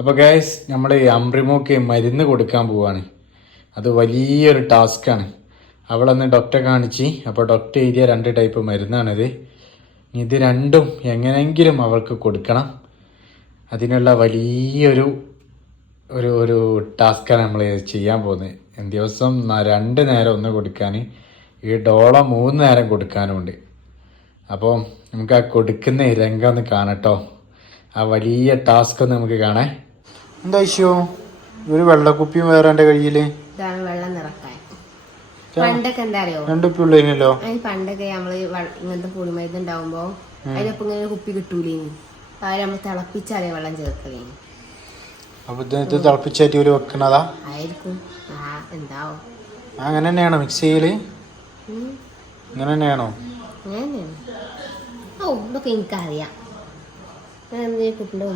അപ്പോൾ ഗൈസ് നമ്മൾ ഈ അമ്രിമോക്ക് മരുന്ന് കൊടുക്കാൻ പോവാണ്. അത് വലിയൊരു ടാസ്ക്കാണ് അവളന്ന് ഡോക്ടറെ കാണിച്ച് അപ്പോൾ ഡോക്ടർ എഴുതിയ രണ്ട് ടൈപ്പ് മരുന്നാണിത്. ഇത് രണ്ടും എങ്ങനെയെങ്കിലും അവൾക്ക് കൊടുക്കണം. അതിനുള്ള വലിയൊരു ഒരു ഒരു ടാസ്ക്കാണ് നമ്മൾ ചെയ്യാൻ പോകുന്നത്. ദിവസം രണ്ട് നേരം ഒന്ന് കൊടുക്കാൻ ഈ ഡോള മൂന്ന് നേരം കൊടുക്കാനുമുണ്ട് അപ്പോൾ നമുക്ക് ആ കൊടുക്കുന്ന രംഗം ഒന്ന് കാണട്ടോ. ആ വലിയ ടാസ്ക് നമുക്ക് കാണാൻ. എന്താ ഇഷ്യൂ ഒരു വെള്ളക്കുപ്പിയും വേറെ എന്റെ കയ്യിൽ. ഇതാണ് വെള്ളം നിറക്കാൻ. പണ്ടൊക്കെ എന്താ അറിയോ? രണ്ട് കുപ്പി ഉള്ളതിനല്ലോ അതിന് പണ്ടൊക്കെ നമ്മൾ വ- ഇങ്ങനത്തെ പുളിമരുന്ന് ഉണ്ടാവുമ്പോ അതിനൊപ്പം ഇങ്ങനെ ഒരു കുപ്പി കിട്ടൂലേനി. അത് നമ്മൾ തിളപ്പിച്ചാലേ വെള്ളം ചേർക്കലേനി അപ്പോൾ ഇത് ഇത് തിളപ്പിച്ചായിട്ട് ഒരു വെക്കണതാ ആയിരിക്കും ആ എന്താവും? അങ്ങനെ തന്നെയാണോ മിക്സ് ചെയ്യൽ? ഉം, ഇങ്ങനെ തന്നെയാണോ അങ്ങനെ തന്നെയാണ് ഓ ഇതൊക്കെ എനിക്കറിയാം ഞാൻ കുട്ടിന്റെ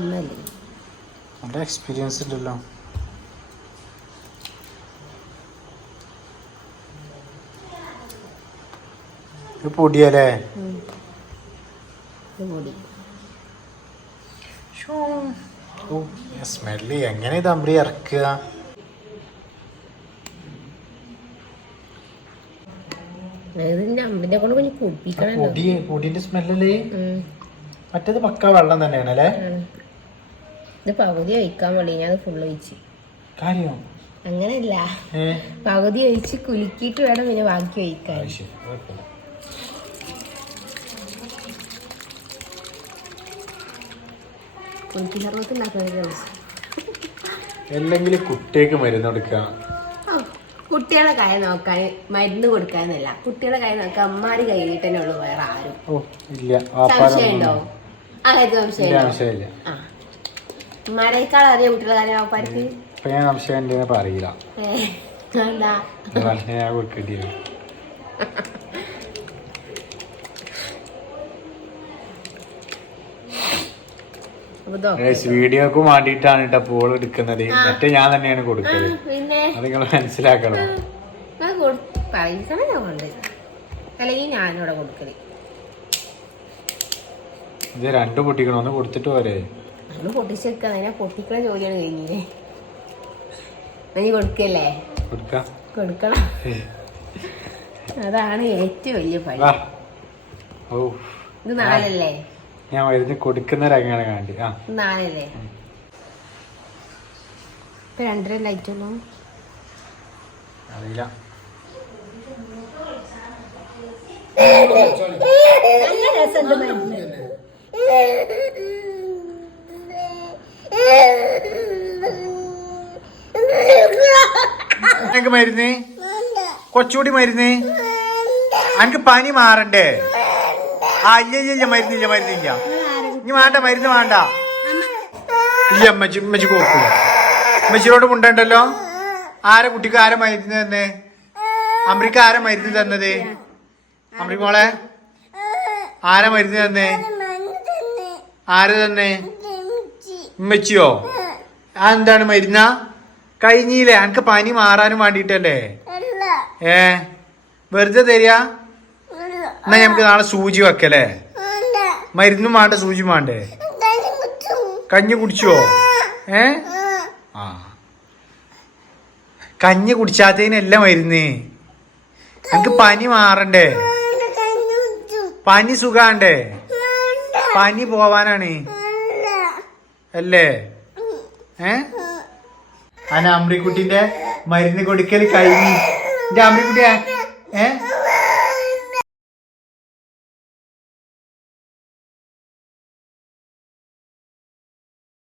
അവിടെ എക്സ്പീരിയൻസ് ഇല്ലല്ലോ. പൊടിയല്ലേ? സ്മെല്ല് എങ്ങനെ ഇത് അമ്പ്രി ഇറക്കുക? പൊടിന്റെ സ്മെല്ലല്ലേ മറ്റേത് പക്ക വെള്ളം തന്നെയാണല്ലേ? ഇത് പകുതി ഒഴിക്കാൻ വേണ്ടി ഞാൻ ഫുൾ ഒഴിച്ച്. കാര്യം? അങ്ങനെയല്ല. ഏ? പകുതി ഒഴിച്ച് കുലുക്കിയിട്ട് വേണം പിന്നെ ബാക്കി ഒഴിക്കാൻ. അല്ലെങ്കിൽ കുട്ടിക്ക് മരുന്ന് കൊടുക്കാം കുട്ടികളെ കൈ നോക്കാൻ മരുന്ന് കൊടുക്കാന്നല്ല കുട്ടികളെ കൈ നോക്കാൻ അമ്മാരി തന്നെ ഉള്ളു വേറെ ആരും. സംശയം ഉണ്ടോ സംശയം ഇല്ല ഉണ്ടോ സംശയമില്ല ആ ഉമ്മാരേക്കാൾ അറിയാം കുട്ടികളെ കാര്യം ഇപ്പൊ ഞാൻ സംശയം എന്താ ഞാൻ. വീഡിയോക്ക് വേണ്ടിയിട്ടാണ് കേട്ടോ പോൾ എടുക്കുന്നത്. മറ്റേ ഞാൻ തന്നെയാണ് കൊടുക്കൽ. പിന്നെ? അത് നിങ്ങൾ മനസ്സിലാക്കണം. അല്ലെങ്കിൽ ഞാനിവിടെ കൊടുക്കൽ. ഇത് രണ്ടു പൊട്ടിക്കണം? ഒന്ന് കൊടുത്തിട്ട് പോരെ. നമ്മൾ പൊട്ടിച്ചെടുക്കുക അതിനെ പൊട്ടിക്കണ ജോലിയാണ് കഴിഞ്ഞില്ലേ? ഇനി കൊടുക്കല്ലേ? കൊടുക്കാം. കൊടുക്കണം. അതാണ് ഏറ്റവും വലിയ പണി. ഇത് നാലല്ലേ? ഞാൻ മരുന്ന് കൊടുക്കുന്ന രംഗാണ് കാണി ആ. നാലല്ലേ? ഇപ്പൊ രണ്ടര ലൈറ്റ് ഉള്ളൂ. അറിയില്ല. നല്ല രസമുണ്ട് മരുന്ന്. എനിക്ക് മരുന്ന്? കൊച്ചുകൂടി മരുന്ന്? എനിക്ക് പനി മാറണ്ടേ? ആ ഇല്ല ഇല്ല ഇല്ല മരുന്നില്ല മരുന്നില്ല ഇനി വേണ്ട മരുന്ന് വേണ്ട. ഇല്ല അമ്മച്ചി അമ്മച്ചി പോക്കൂല. അമ്മച്ചിയോട് മുണ്ടല്ലോ ആരെ കുട്ടിക്ക് ആരെ മരുന്ന് തന്നെ? അമ്രിക്ക് ആരെ മരുന്ന് തന്നത്? അമ്രിക്ക് മോളെ ആരെ മരുന്ന് തന്നെ? ആര് തന്നെ? ഉമ്മച്ചിയോ? ആ എന്താണ് മരുന്ന? കഴിഞ്ഞില്ലേ? എനിക്ക് പനി മാറാനും വേണ്ടിട്ടല്ലേ? ഏ? വെറുതെ തരിക? എന്നാ ഞമ്മക്ക് നാളെ സൂചി വെക്കല്ലേ? മരുന്നും വേണ്ട സൂചി വേണ്ടേ. കഞ്ഞി കുടിച്ചോ? ഏ? ആ. കഞ്ഞി കുടിച്ചാത്തതിനല്ല മരുന്ന്? എനിക്ക് പനി മാറണ്ടേ? പനി സുഖാണ്ടേ? പനി പോവാനാണ്? അല്ലേ? ഏ? അന അമ്രിക്കുട്ടിന്റെ മരുന്ന് കൊടുക്കൽ കഴിഞ്ഞു. എന്റെ അമ്രിക്കുട്ടിയെ ഏ?